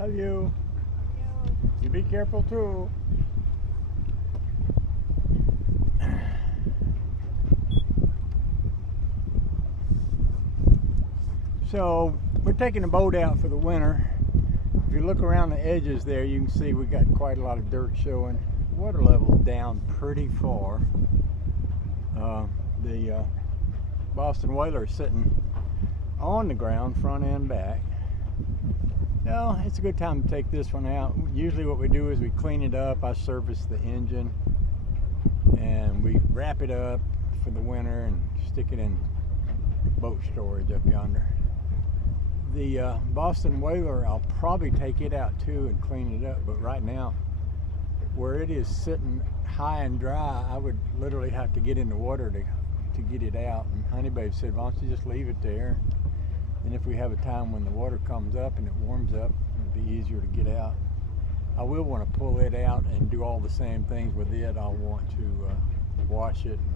Love you. You be careful too. So we're taking the boat out for the winter. If you look around the edges there, you can see we got quite a lot of dirt showing. Water level's down pretty far. The Boston Whaler is sitting on the ground, front and back. No, it's a good time to take this one out. Usually what we do is we clean it up. I service the engine and we wrap it up for the winter and stick it in boat storage up yonder. The Boston Whaler, I'll probably take it out too and clean it up, but right now where it is sitting high and dry, I would literally have to get in the water to get it out. And Honey Babe said, why don't you just leave it there, and if we have a time when the water comes up and it warms up, it'll be easier to get out. I will want to pull it out and do all the same things with it. I'll want to wash it and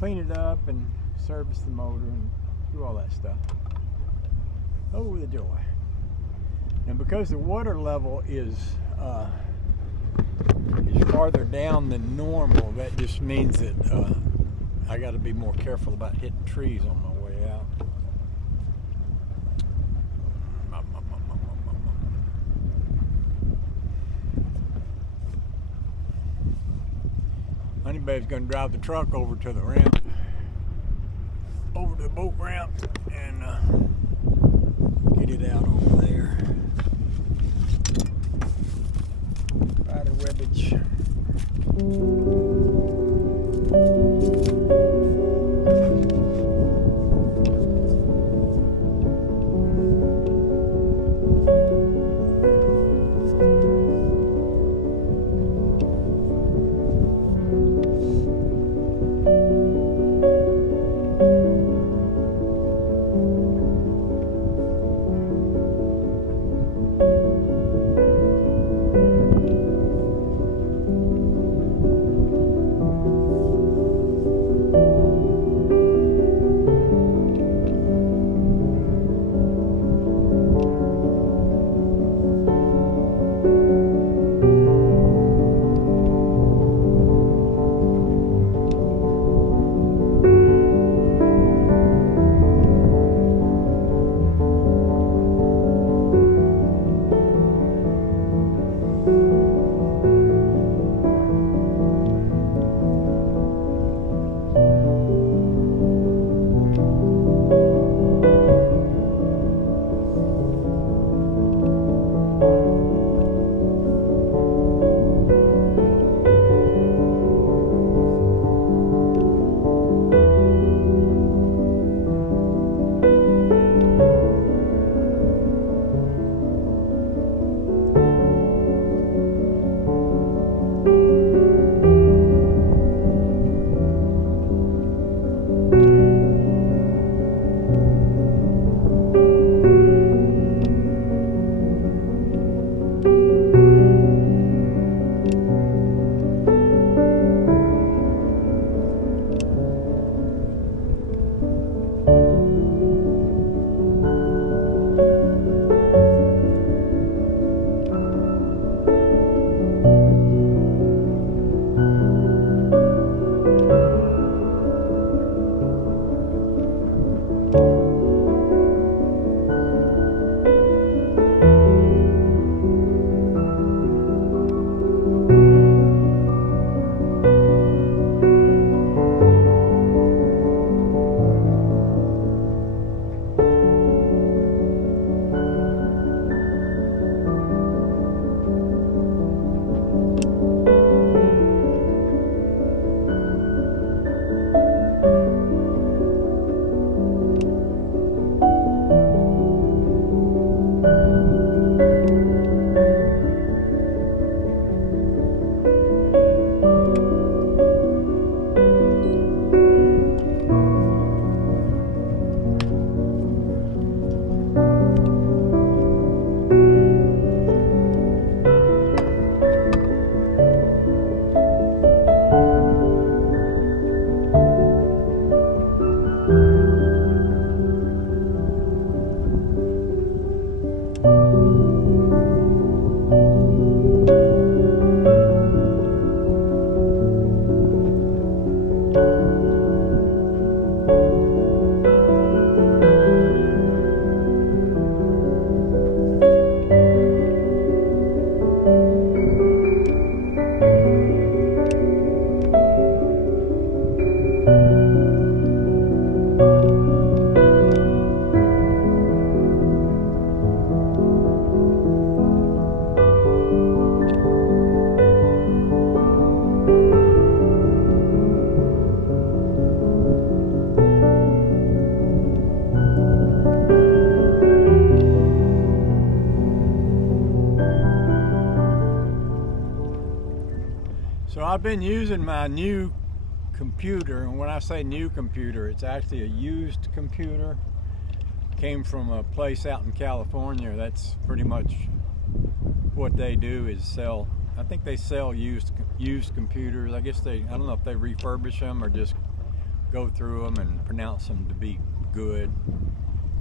clean it up and service the motor and do all that stuff. Oh, the joy. And because the water level is farther down than normal, that just means that I got to be more careful about hitting trees on my way out. Honey Babe's gonna drive the truck over to the ramp, over to the boat ramp, and get it out over there. Spider webbage. I've been using my new computer, and when I say new computer, it's actually a used computer. Came from a place out in California. That's pretty much what they do, is sell. I think they sell used computers. I guess I don't know if they refurbish them or just go through them and pronounce them to be good.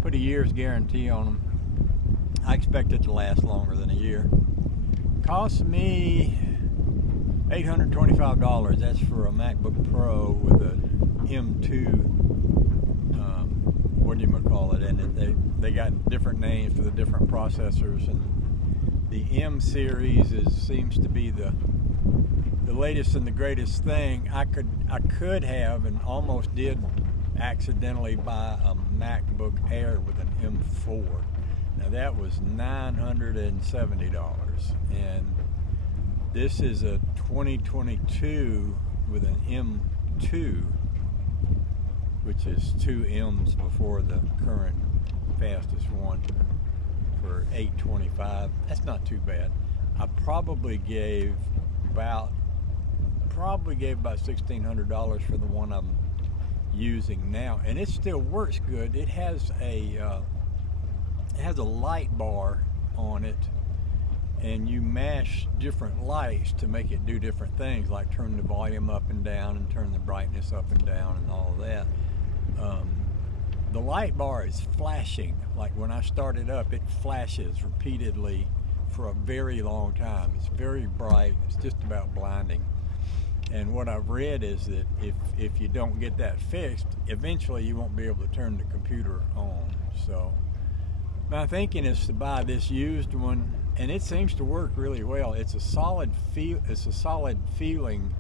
Put a year's guarantee on them. I expect it to last longer than a year. Cost me $825. That's for a MacBook Pro with an M2. What do you call it? And they got different names for the different processors, and the M series seems to be the latest and the greatest thing. I could have and almost did accidentally buy a MacBook Air with an M4. Now that was $970, and this is a 2022 with an M2, which is 2 M's before the current fastest one, for $825. That's not too bad. I probably gave about $1,600 for the one I'm using now, and it still works good. It has a light bar on it, and you mash different lights to make it do different things, like turn the volume up and down and turn the brightness up and down and all of that. The light bar is flashing. Like when I start it up, it flashes repeatedly for a very long time. It's very bright. It's just about blinding. And what I've read is that if you don't get that fixed, eventually you won't be able to turn the computer on. So my thinking is to buy this used one, and it seems to work really well. It's a solid feeling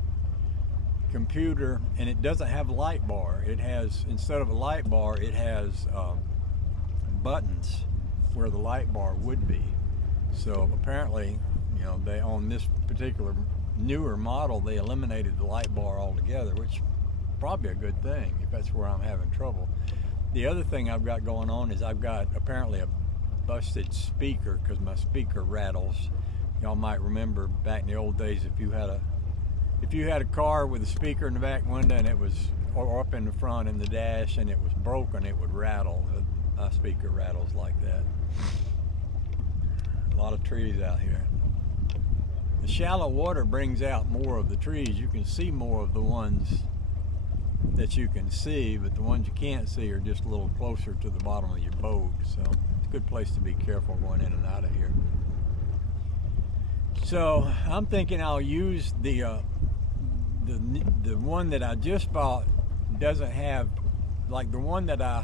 computer, and it doesn't have a light bar. It has, instead of a light bar, it has buttons where the light bar would be. So apparently, they, on this particular newer model, they eliminated the light bar altogether, which is probably a good thing if that's where I'm having trouble. The other thing I've got going on is I've got apparently a busted speaker, because my speaker rattles. Y'all might remember back in the old days, if you had a car with a speaker in the back window and it was, or up in the front in the dash, and it was broken, it would rattle. My speaker rattles like that. A lot of trees out here. The shallow water brings out more of the trees. You can see more of the ones that you can see, but the ones you can't see are just a little closer to the bottom of your boat. So it's a good place to be careful going in and out of here. So I'm thinking I'll use the one that I just bought. Doesn't have, like, the one that I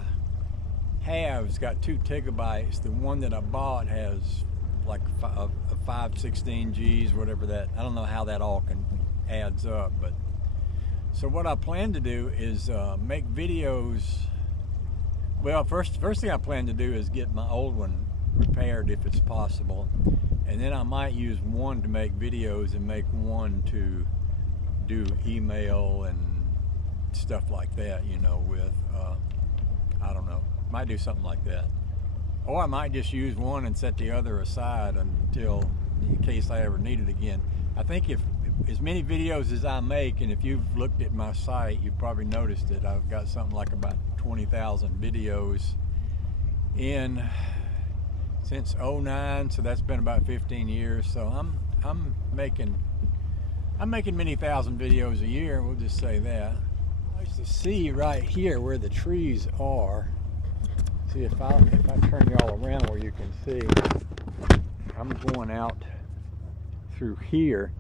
have's got 2 gigabytes. The one that I bought has like a 516 Gs, whatever that. I don't know how that all adds up, but so what I plan to do is make videos. Well, first thing I plan to do is get my old one repaired if it's possible, and then I might use one to make videos and make one to do email and stuff like that, with I don't know, might do something like that. Or I might just use one and set the other aside until, in case I ever need it again. I think if as many videos as I make, and if you've looked at my site, you've probably noticed that I've got something like about 20,000 videos in since '09, so that's been about 15 years. So I'm making many thousand videos a year. We'll just say that. I used to see right here where the trees are. See, if I turn y'all around where you can see, I'm going out through here.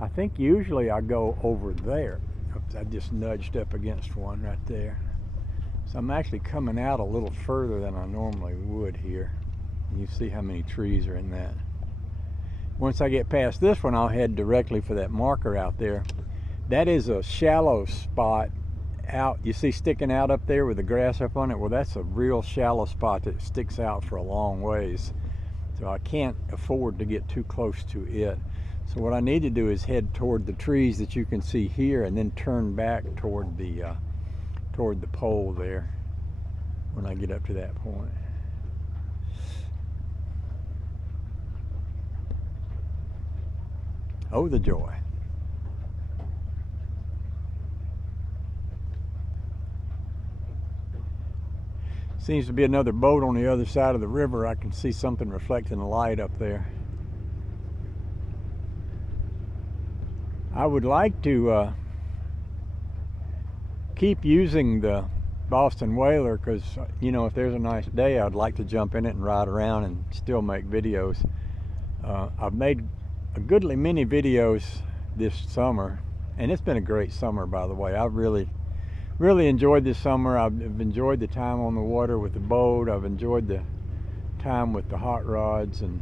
I think usually I go over there. I just nudged up against one right there. So I'm actually coming out a little further than I normally would here. And you see how many trees are in that. Once I get past this one, I'll head directly for that marker out there. That is a shallow spot out, you see sticking out up there with the grass up on it. Well, that's a real shallow spot that sticks out for a long ways. So I can't afford to get too close to it. So what I need to do is head toward the trees that you can see here, and then turn back toward the pole there when I get up to that point. Oh, the joy. Seems to be another boat on the other side of the river. I can see something reflecting the light up there. I would like to keep using the Boston Whaler because, you know, if there's a nice day, I'd like to jump in it and ride around and still make videos. I've made a goodly many videos this summer, and it's been a great summer, by the way. I've really enjoyed this summer. I've enjoyed the time on the water with the boat. I've enjoyed the time with the hot rods and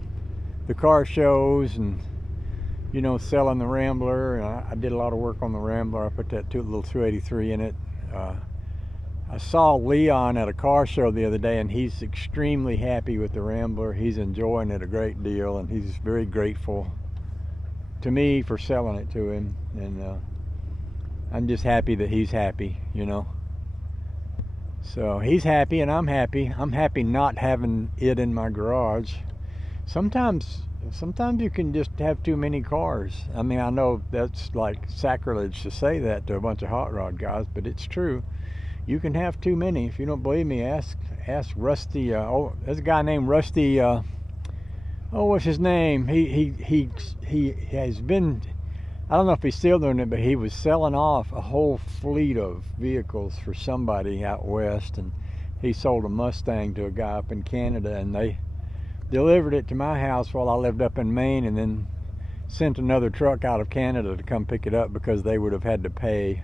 the car shows, and, you know, selling the Rambler. And I did a lot of work on the Rambler. I put that little 283 in it. I saw Leon at a car show the other day, and he's extremely happy with the Rambler. He's enjoying it a great deal, and he's very grateful to me for selling it to him. And I'm just happy that he's happy, you know. So he's happy and I'm happy. I'm happy not having it in my garage. Sometimes you can just have too many cars. I mean, I know that's like sacrilege to say that to a bunch of hot rod guys, but it's true. You can have too many. If you don't believe me, ask Rusty. There's a guy named Rusty. What's his name? He has been. I don't know if he's still doing it, but he was selling off a whole fleet of vehicles for somebody out west, and he sold a Mustang to a guy up in Canada, and they delivered it to my house while I lived up in Maine, and then sent another truck out of Canada to come pick it up because they would have had to pay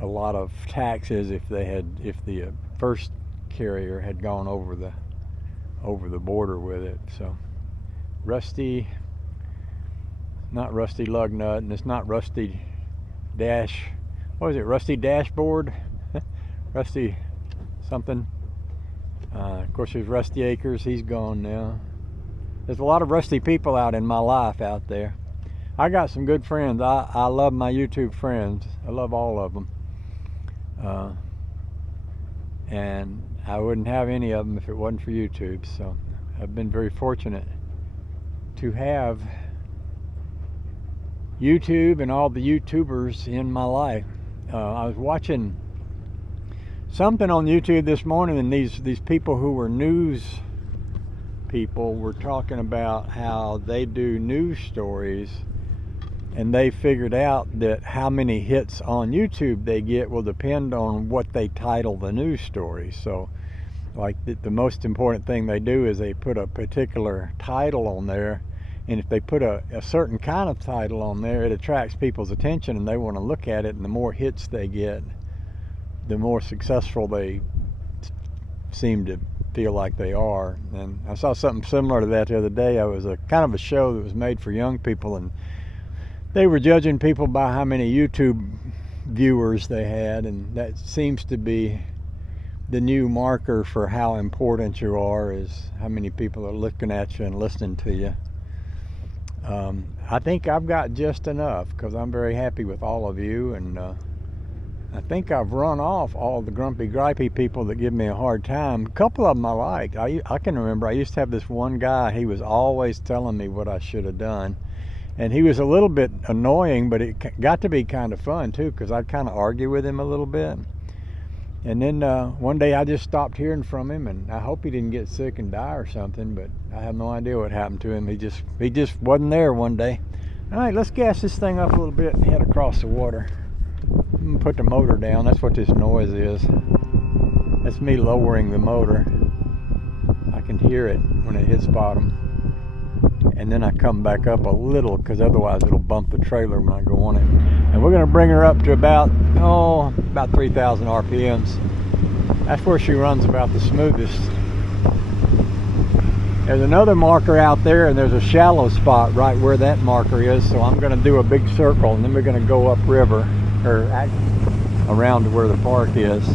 a lot of taxes if the first carrier had gone over the border with it. So Rusty, not Rusty Lugnut, and it's not Rusty Dash, what is it, Rusty Dashboard? Rusty something. Of course, there's Rusty Acres. He's gone now. There's a lot of rusty people out in my life out there. I got some good friends. I love my YouTube friends. I love all of them. And I wouldn't have any of them if it wasn't for YouTube. So I've been very fortunate to have YouTube and all the YouTubers in my life. I was watching something on YouTube this morning, and these people who were news people were talking about how they do news stories, and they figured out that how many hits on YouTube they get will depend on what they title the news story. So like the most important thing they do is they put a particular title on there, and if they put a certain kind of title on there, it attracts people's attention and they want to look at it, and the more hits they get, the more successful they seem to feel like they are. And I saw something similar to that the other day. I was a kind of a show that was made for young people, and they were judging people by how many YouTube viewers they had, and that seems to be the new marker for how important you are, is how many people are looking at you and listening to you. I think I've got just enough because I'm very happy with all of you, and I think I've run off all the grumpy, gripey people that give me a hard time. A couple of them I like. I can remember I used to have this one guy. He was always telling me what I should have done. And he was a little bit annoying, but it got to be kind of fun, too, because I'd kind of argue with him a little bit. And then one day I just stopped hearing from him, and I hope he didn't get sick and die or something, but I have no idea what happened to him. He just wasn't there one day. All right, let's gas this thing up a little bit and head across the water. I'm going to put the motor down. That's what this noise is. That's me lowering the motor. I can hear it when it hits bottom. And then I come back up a little because otherwise it'll bump the trailer when I go on it. And we're going to bring her up to about 3,000 RPMs. That's where she runs about the smoothest. There's another marker out there, and there's a shallow spot right where that marker is, so I'm going to do a big circle, and then we're going to go upriver, or around to where the park is.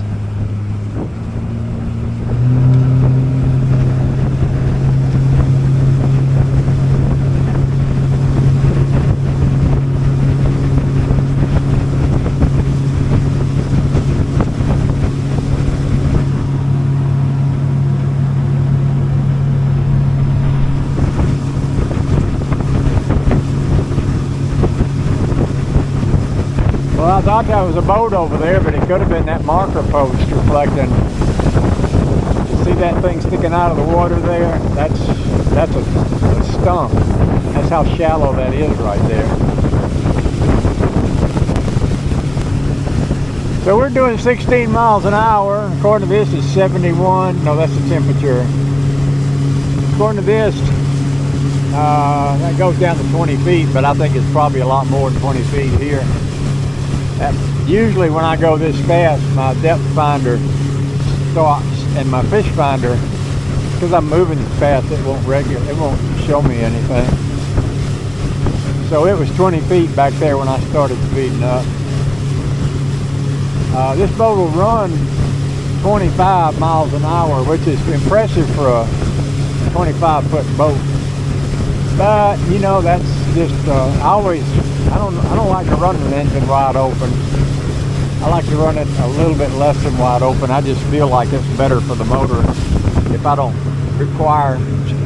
Well, I thought that was a boat over there, but it could have been that marker post reflecting. You see that thing sticking out of the water there? That's a stump. That's how shallow that is right there. So we're doing 16 miles an hour. According to this, it's 71. No, that's the temperature. According to this, that goes down to 20 feet, but I think it's probably a lot more than 20 feet here. Usually when I go this fast, my depth finder stops, and my fish finder, because I'm moving fast, it won't show me anything. So it was 20 feet back there when I started speeding up. This boat will run 25 miles an hour, which is impressive for a 25-foot boat. But you know, that's just I don't like to run an engine wide open. I like to run it a little bit less than wide open. I just feel like it's better for the motor if I don't require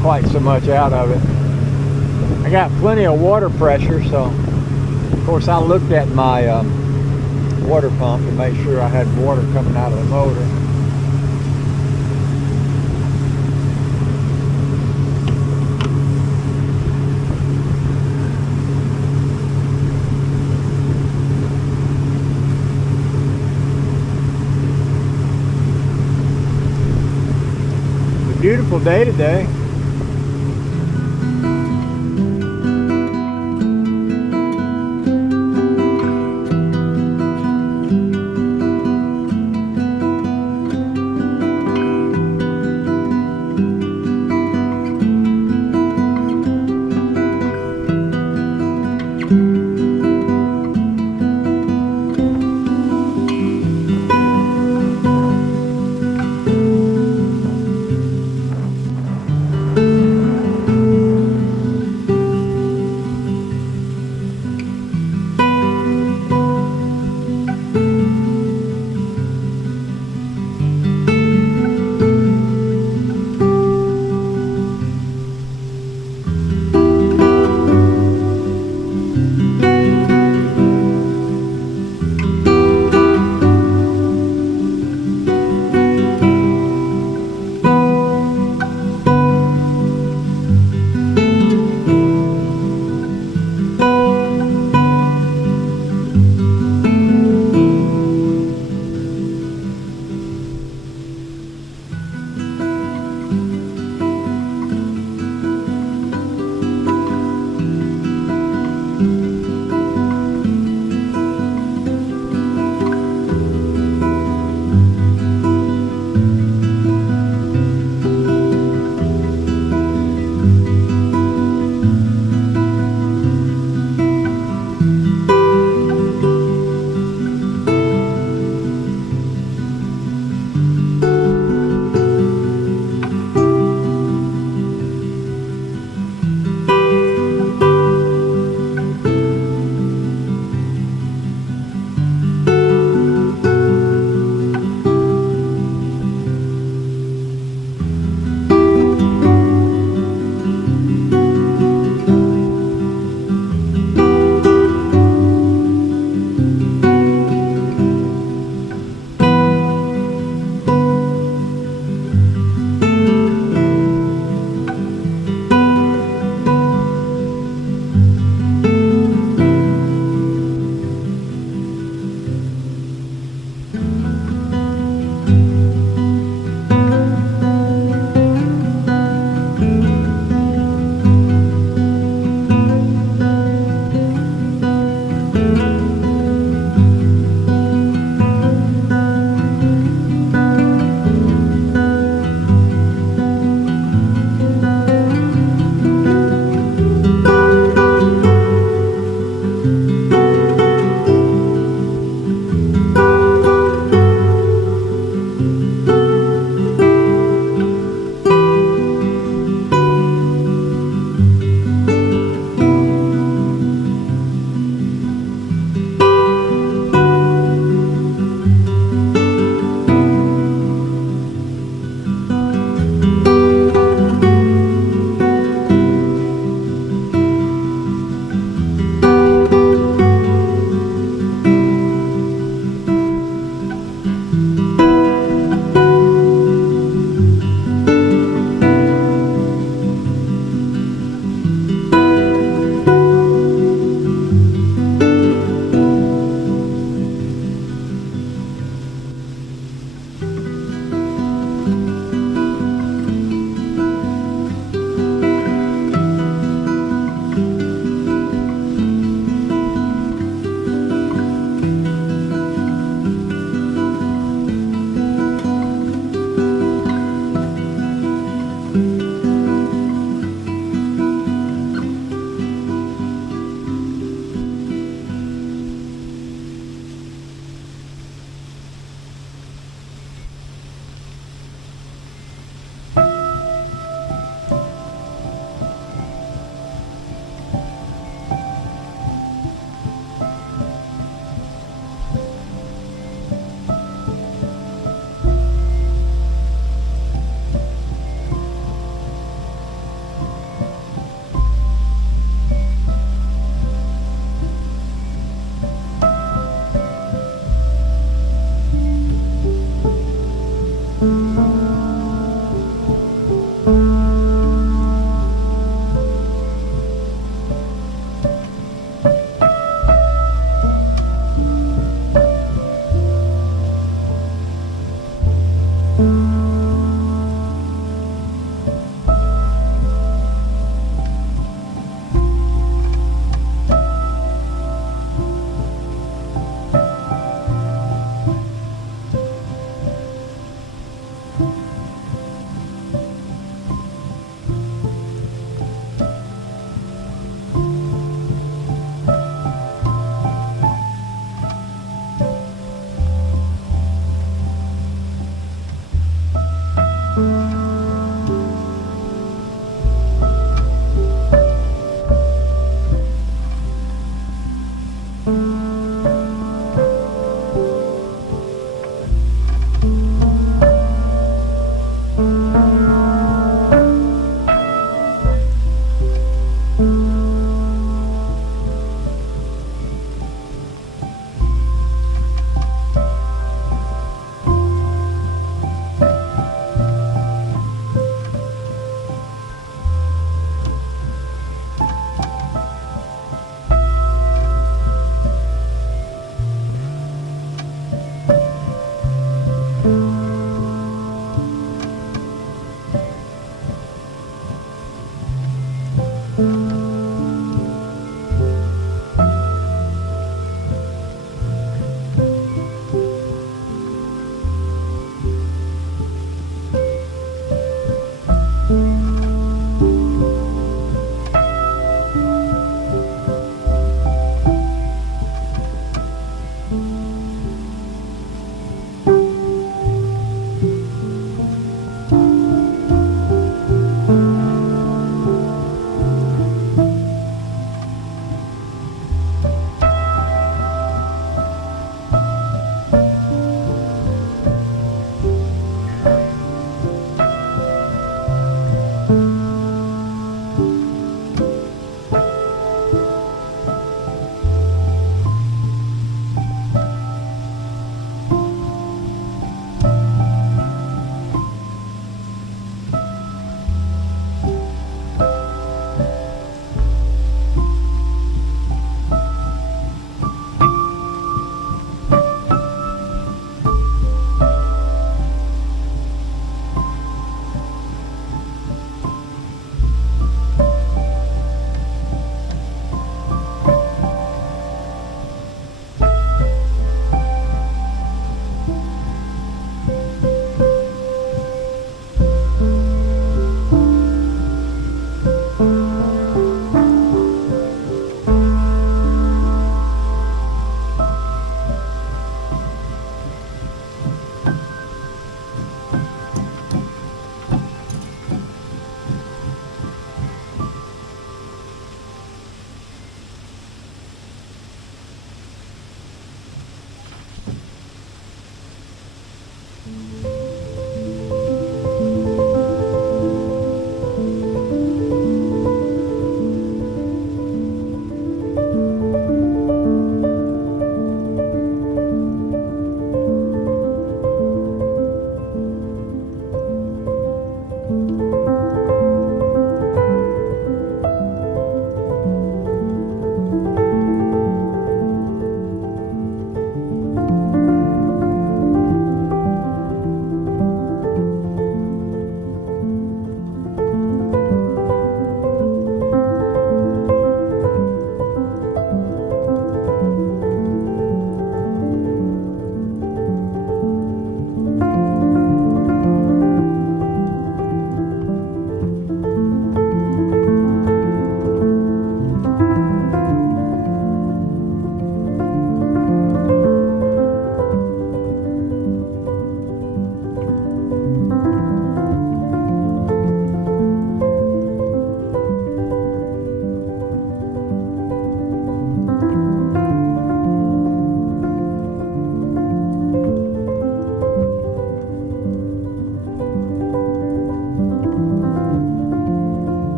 quite so much out of it. I got plenty of water pressure, so of course I looked at my water pump to make sure I had water coming out of the motor. It's a beautiful day today.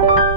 it.